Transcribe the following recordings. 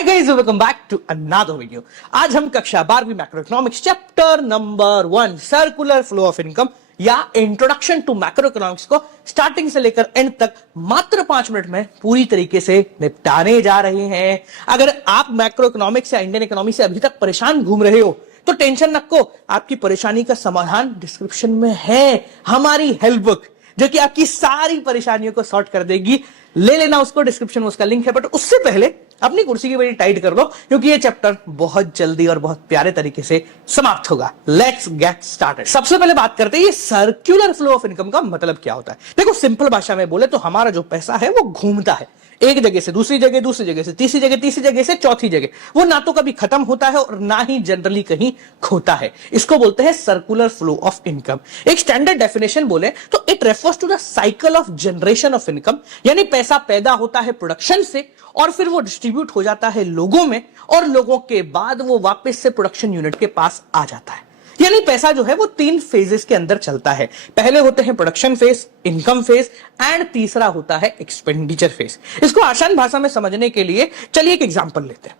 Hi guys, welcome back to another video. आज हम कक्षा 12वीं macro economics chapter number 1 circular flow of income या इंट्रोडक्शन टू मैक्रो इकोनॉमिक्स को starting से लेकर एंड तक मात्र 5 मिनट में पूरी तरीके से निपटाने जा रहे हैं। अगर आप मैक्रो इकोनॉमिक्स या इंडियन इकोनॉमी से अभी तक परेशान घूम रहे हो तो टेंशन नको, आपकी परेशानी का समाधान डिस्क्रिप्शन में है, हमारी हेल्प बुक जो कि आपकी सारी परेशानियों को सॉर्ट कर देगी। ले लेना उसको, डिस्क्रिप्शन में उसका लिंक है। बट उससे पहले अपनी कुर्सी की बेड़ी टाइट कर लो क्योंकि ये चैप्टर बहुत जल्दी और बहुत प्यारे तरीके से समाप्त होगा। Let's get started. सबसे पहले बात करते हैं ये सर्कुलर फ्लो ऑफ इनकम का मतलब क्या होता है। देखो, सिंपल भाषा में बोले तो हमारा जो पैसा है वो घूमता है, एक जगह से दूसरी जगह, दूसरी जगह से तीसरी जगह, तीसरी जगह से चौथी जगह। वो ना तो कभी खत्म होता है और ना ही जनरली कहीं खोता है। इसको बोलते हैं सर्कुलर फ्लो ऑफ इनकम। एक स्टैंडर्ड डेफिनेशन बोले तो it refers to the cycle of generation of income, यानी पैसा पैदा होता है प्रोडक्शन से और फिर वो डिस्ट्रीब्यूट हो जाता है लोगों में और लोगों के बाद वो वापस से प्रोडक्शन यूनिट के पास आ जाता है। यानी पैसा जो है वो 3 फेजेस के अंदर चलता है। पहले होते हैं production phase, income phase and तीसरा होता है एक्सपेंडिचर फेज। इसको आसान भाषा में समझने के लिए चलिए एक एग्जांपल लेते हैं।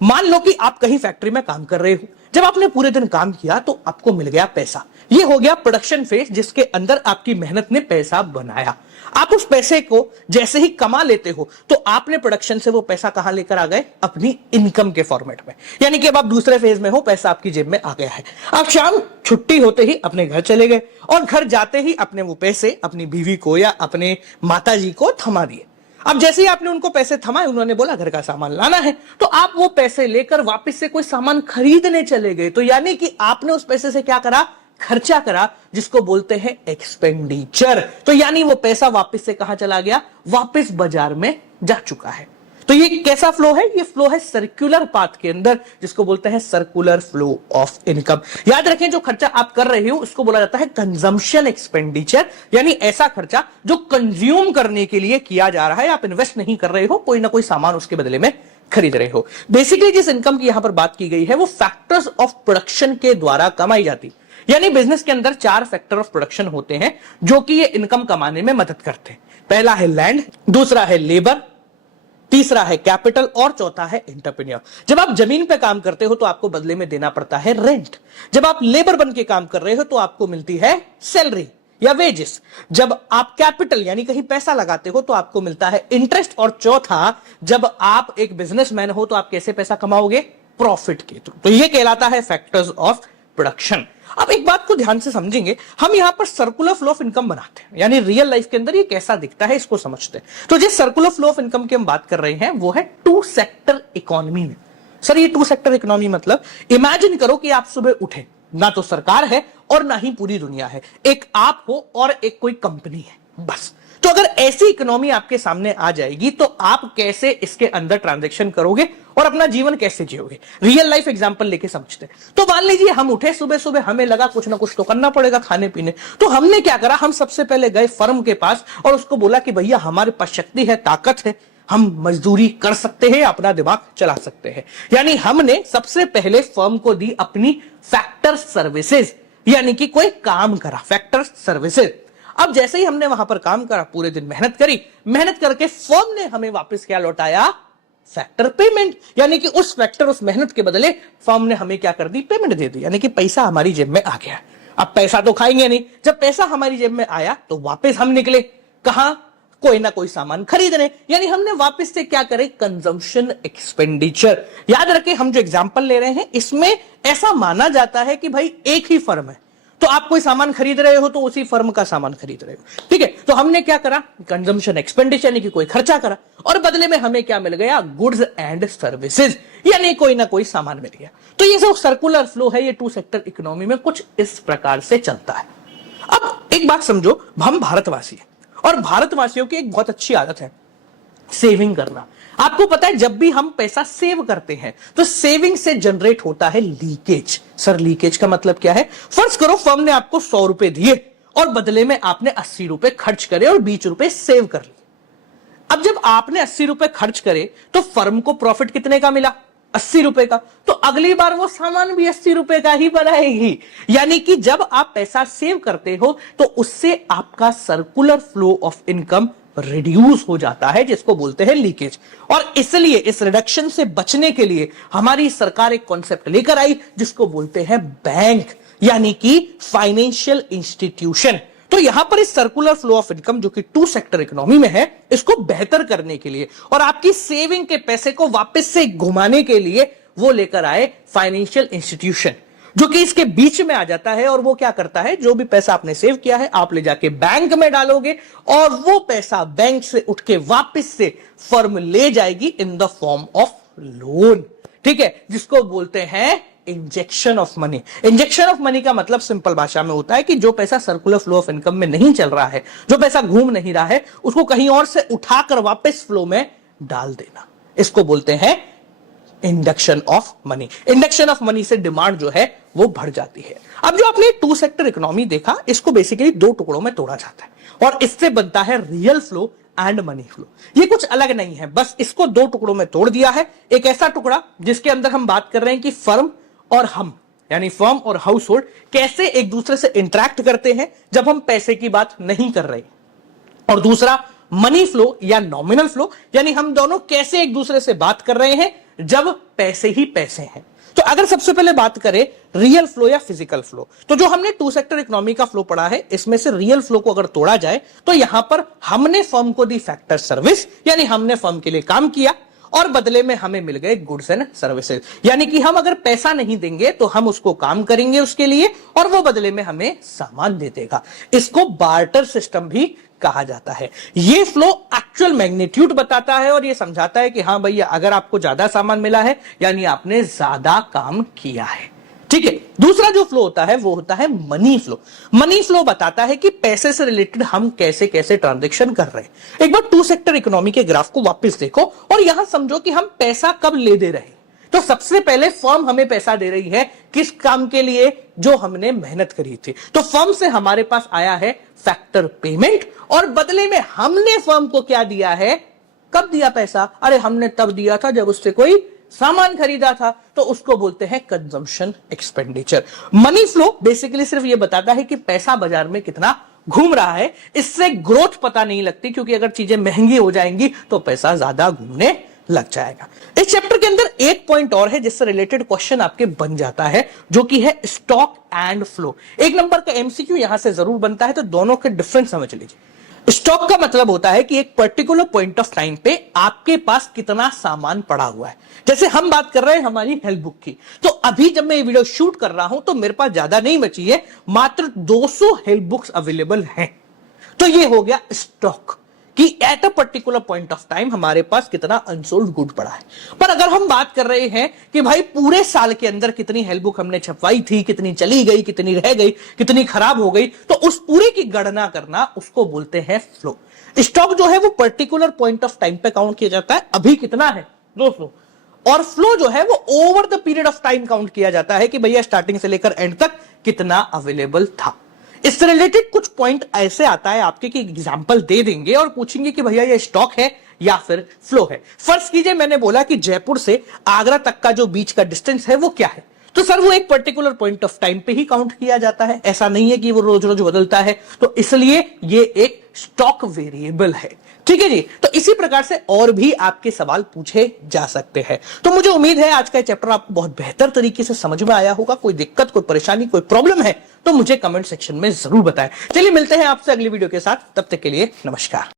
मान लो कि आप कहीं फैक्ट्री में काम कर रहे हो। जब आपने पूरे दिन काम किया तो आपको मिल गया पैसा। ये हो गया प्रोडक्शन फेज जिसके अंदर आपकी मेहनत ने पैसा बनाया। आप उस पैसे को जैसे ही कमा लेते हो तो आपने प्रोडक्शन से वो पैसा कहां लेकर आ गए, अपनी इनकम के फॉर्मेट में। यानी कि अब आप दूसरे फेज में हो, पैसा आपकी जेब में आ गया है। आप शाम छुट्टी होते ही अपने घर चले गए और घर जाते ही अपने वो पैसे अपनी बीवी को या अपने माताजी को थमा दिए। अब जैसे ही आपने उनको पैसे थमाए, उन्होंने बोला घर का सामान लाना है, तो आप वो पैसे लेकर वापस से कोई सामान खरीदने चले गए। तो यानी कि आपने उस पैसे से क्या करा, खर्चा करा, जिसको बोलते हैं एक्सपेंडिचर। तो यानी वो पैसा वापस से कहां चला गया, वापस बाजार में जा चुका है। तो ये कैसा फ्लो है, ये फ्लो है सर्कुलर पाथ के अंदर, जिसको बोलते हैं सर्कुलर फ्लो ऑफ इनकम। याद रखें, जो खर्चा आप कर रहे हो उसको बोला जाता है कंजम्पशन एक्सपेंडिचर, यानी ऐसा खर्चा जो कंज्यूम करने के लिए किया जा रहा है। आप इन्वेस्ट नहीं कर रहे हो, कोई ना कोई सामान उसके बदले में खरीद रहे हो। बेसिकली जिस इनकम की यहां पर बात की गई है वो फैक्टर्स ऑफ प्रोडक्शन के द्वारा कमाई जाती। यानी बिजनेस के अंदर 4 फैक्टर ऑफ प्रोडक्शन होते हैं जो कि ये इनकम कमाने में मदद करते हैं। पहला है लैंड, दूसरा है लेबर, तीसरा है कैपिटल और चौथा है एंटरप्रेन्योर। जब आप जमीन पे काम करते हो तो आपको बदले में देना पड़ता है रेंट। जब आप लेबर बन के काम कर रहे हो तो आपको मिलती है सैलरी या वेजेस। जब आप कैपिटल यानी कहीं पैसा लगाते हो तो आपको मिलता है इंटरेस्ट। और चौथा, जब आप एक बिजनेसमैन हो तो आप कैसे पैसा कमाओगे, प्रॉफिट के थ्रू। तो ये कहलाता है फैक्टर्स ऑफ प्रोडक्शन। अब एक बात को ध्यान से समझेंगे, हम यहां पर सर्कुलर फ्लो ऑफ इनकम बनाते हैं, यानी रियल लाइफ के अंदर ये कैसा दिखता है इसको समझते हैं। तो जिस सर्कुलर फ्लो ऑफ इनकम की हम बात कर रहे हैं वो है 2 सेक्टर इकोनॉमी में। सर, ये 2 सेक्टर इकोनॉमी मतलब इमेजिन करो कि आप सुबह उठे, ना तो सरकार है और ना ही पूरी दुनिया है, एक आप हो और एक कोई कंपनी है, बस। तो अगर ऐसी इकोनॉमी आपके सामने आ जाएगी तो आप कैसे इसके अंदर ट्रांजैक्शन करोगे और अपना जीवन कैसे जियोगे। रियल लाइफ एग्जांपल लेके समझते हैं। तो मान लीजिए हम उठे सुबह सुबह, हमें लगा कुछ ना कुछ तो करना पड़ेगा खाने पीने। तो हमने क्या करा, हम सबसे पहले गए फर्म के पास और उसको बोला कि भैया हमारे पास शक्ति है, ताकत है, हम मजदूरी कर सकते हैं, अपना दिमाग चला सकते हैं। यानी हमने सबसे पहले फर्म को दी अपनी फैक्टर सर्विसेज, यानी कि कोई काम करा, फैक्टर सर्विसेज। अब जैसे ही हमने वहां पर काम करा, पूरे दिन मेहनत करी, मेहनत करके फर्म ने हमें वापस क्या लौटाया, फैक्टर पेमेंट। यानी कि उस फैक्टर, उस मेहनत के बदले फर्म ने हमें क्या कर दी, पेमेंट दे दी। यानी कि पैसा हमारी जेब में आ गया। अब पैसा तो खाएंगे नहीं, जब पैसा हमारी जेब में आया तो वापस हम निकले कहां, कोई ना कोई सामान खरीदने। यानी हमने वापस से क्या करे, कंजम्पशन एक्सपेंडिचर। याद रखें, हम जो एग्जांपल ले रहे हैं इसमें ऐसा माना जाता है कि भाई एक ही फर्म है, तो आप कोई सामान खरीद रहे हो तो उसी फर्म का सामान खरीद रहे हो, ठीक है। तो हमने क्या करा, कंजम्पशन एक्सपेंडिचर यानी कि कोई खर्चा करा और बदले में हमें क्या मिल गया, गुड्स एंड सर्विसेज, यानी कोई ना कोई सामान मिल गया। तो ये जो सर्कुलर फ्लो है ये 2 सेक्टर इकोनॉमी में कुछ इस प्रकार से चलता है। अब एक बात समझो, हम भारतवासी हैं और भारतवासियों की एक बहुत अच्छी आदत है सेविंग करना। आपको पता है, जब भी हम पैसा सेव करते हैं तो सेविंग से जनरेट होता है लीकेज। सर, लीकेज का मतलब क्या है? फर्ज करो फर्म ने आपको 100 रुपए दिए और बदले में आपने 80 रुपए खर्च करे और 20 रुपए सेव कर लिए। अब जब आपने 80 रुपए खर्च करे तो फर्म को प्रॉफिट कितने का मिला, 80 रुपए का। तो अगली बार वो सामान भी 80 रुपए का ही बनाएगी। यानी कि जब आप पैसा सेव करते हो तो उससे आपका circular flow of income reduce हो जाता है, जिसको बोलते हैं लीकेज। और इसलिए इस रिडक्शन से बचने के लिए हमारी सरकार एक कॉन्सेप्ट लेकर आई जिसको बोलते हैं बैंक, यानी कि फाइनेंशियल इंस्टीट्यूशन। तो यहां पर इस सर्कुलर फ्लो ऑफ इनकम जो कि टू सेक्टर इकोनॉमी में है, इसको बेहतर करने के लिए और आपकी सेविंग के पैसे को वापस से घुमाने के लिए वो लेकर आए फाइनेंशियल इंस्टीट्यूशन, जो कि इसके बीच में आ जाता है। और वो क्या करता है, जो भी पैसा आपने सेव किया है आप ले जाके बैंक में डालोगे और वो पैसा बैंक से उठ के वापस से फर्म ले जाएगी in the form of loan. ठीक है, जिसको बोलते हैं injection of money. Injection of money का मतलब सिंपल भाषा में होता है कि जो पैसा सर्कुलर फ्लो ऑफ इनकम में नहीं चल रहा है, जो पैसा घूम नहीं रहा है, उसको कहीं और से उठाकर वापस फ्लो में डाल देना, इसको बोलते हैं induction of money. Induction of money से डिमांड जो है वो बढ़ जाती है। अब जो आपने टू सेक्टर इकोनॉमी देखा, इसको बेसिकली दो टुकड़ों में तोड़ा जाता है और इससे बनता है real flow and money flow. ये कुछ अलग नहीं है, बस इसको दो टुकड़ों में तोड़ दिया है। एक ऐसा टुकड़ा जिसके अंदर हम बात कर रहे हैं कि फर्म और हम, यानी फर्म और हाउस होल्ड कैसे एक दूसरे से इंटरेक्ट करते हैं जब हम पैसे की बात नहीं कर रहे, और दूसरा मनी फ्लो या नॉमिनल फ्लो, यानी हम दोनों कैसे एक दूसरे से बात कर रहे हैं जब पैसे ही पैसे हैं। तो अगर सबसे पहले बात करें रियल फ्लो या फिजिकल फ्लो, तो जो हमने टू सेक्टर इकोनॉमी का फ्लो पढ़ा है, इसमें से रियल फ्लो को अगर तोड़ा जाए तो यहां पर हमने फर्म को दी फैक्टर सर्विस, यानी हमने फर्म के लिए काम किया और बदले में हमें मिल गए गुड्स एंड सर्विसेज। यानी कि हम अगर पैसा नहीं देंगे तो हम उसको काम करेंगे उसके लिए और वो बदले में हमें सामान दे देगा। इसको बार्टर सिस्टम भी कहा जाता है। ये फ्लो एक्चुअल मैग्नीट्यूड बताता है और ये समझाता है कि हाँ भैया, अगर आपको ज्यादा सामान मिला है यानी आपने ज्यादा काम किया है। ठीक है, दूसरा जो फ्लो होता है वो होता है मनी फ्लो। मनी फ्लो बताता है कि पैसे से रिलेटेड हम कैसे कैसे ट्रांजैक्शन कर रहे हैं। एक बार टू सेक्टर इकोनॉमी के ग्राफ को वापस देखो और यहां समझो कि हम पैसा कब ले दे रहे हैं। तो सबसे पहले फर्म हमें पैसा दे रही है किस काम के लिए, जो हमने मेहनत करी थी। तो फर्म से हमारे पास आया है फैक्टर पेमेंट और बदले में हमने फर्म को क्या दिया है, कब दिया पैसा, अरे हमने तब दिया था जब उससे कोई सामान खरीदा था, तो उसको बोलते हैं consumption expenditure. Money flow basically सिर्फ ये बताता है कि पैसा बाजार में कितना घूम रहा है। इससे ग्रोथ पता नहीं लगती, क्योंकि अगर चीजें महंगी हो जाएंगी तो पैसा ज्यादा घूमने लग जाएगा। इस चैप्टर के अंदर एक पॉइंट और है जिससे रिलेटेड क्वेश्चन आपके बन जाता है, जो कि है स्टॉक एंड फ्लो। एक नंबर का एमसीक्यू यहां से जरूर बनता है, तो दोनों के डिफरेंस समझ लीजिए। स्टॉक का मतलब होता है कि एक पर्टिकुलर पॉइंट ऑफ टाइम पे आपके पास कितना सामान पड़ा हुआ है। जैसे हम बात कर रहे हैं हमारी हेल्थ बुक की, तो अभी जब मैं ये वीडियो शूट कर रहा हूं तो मेरे पास ज्यादा नहीं बची है, मात्र 200 हेल्थ बुक्स अवेलेबल हैं। तो ये हो गया स्टॉक कि at a particular point of time हमारे पास कितना अनसोल्ड गुड पड़ा है। पर अगर हम बात कर रहे हैं कि भाई पूरे साल के अंदर कितनी हेल्थ बुक हमने छपवाई थी, कितनी चली गई, कितनी रह गई, कितनी खराब हो गई, तो उस पूरे की गणना करना, उसको बोलते हैं फ्लो। स्टॉक जो है वो पर्टिकुलर पॉइंट ऑफ टाइम पे काउंट किया जाता है, अभी कितना है 200, और फ्लो जो है वो over the period of time count किया जाता है कि भैया स्टार्टिंग से लेकर एंड तक कितना अवेलेबल था। इससे रिलेटेड कुछ पॉइंट ऐसे आता है आपके कि एग्जांपल दे देंगे और पूछेंगे कि भैया ये स्टॉक है या फिर फ्लो है। फर्स्ट कीजिए, मैंने बोला कि जयपुर से आगरा तक का जो बीच का डिस्टेंस है वो क्या है, तो सर वो एक पर्टिकुलर पॉइंट ऑफ टाइम पे ही काउंट किया जाता है, ऐसा नहीं है कि वो रोज रोज बदलता है, तो इसलिए ये एक स्टॉक वेरिएबल है। ठीक है जी, तो इसी प्रकार से और भी आपके सवाल पूछे जा सकते हैं। तो मुझे उम्मीद है आज का चैप्टर आपको बहुत बेहतर तरीके से समझ में आया होगा। कोई दिक्कत, कोई परेशानी, कोई प्रॉब्लम है तो मुझे कमेंट सेक्शन में जरूर बताएं। चलिए मिलते हैं आपसे अगली वीडियो के साथ, तब तक के लिए नमस्कार।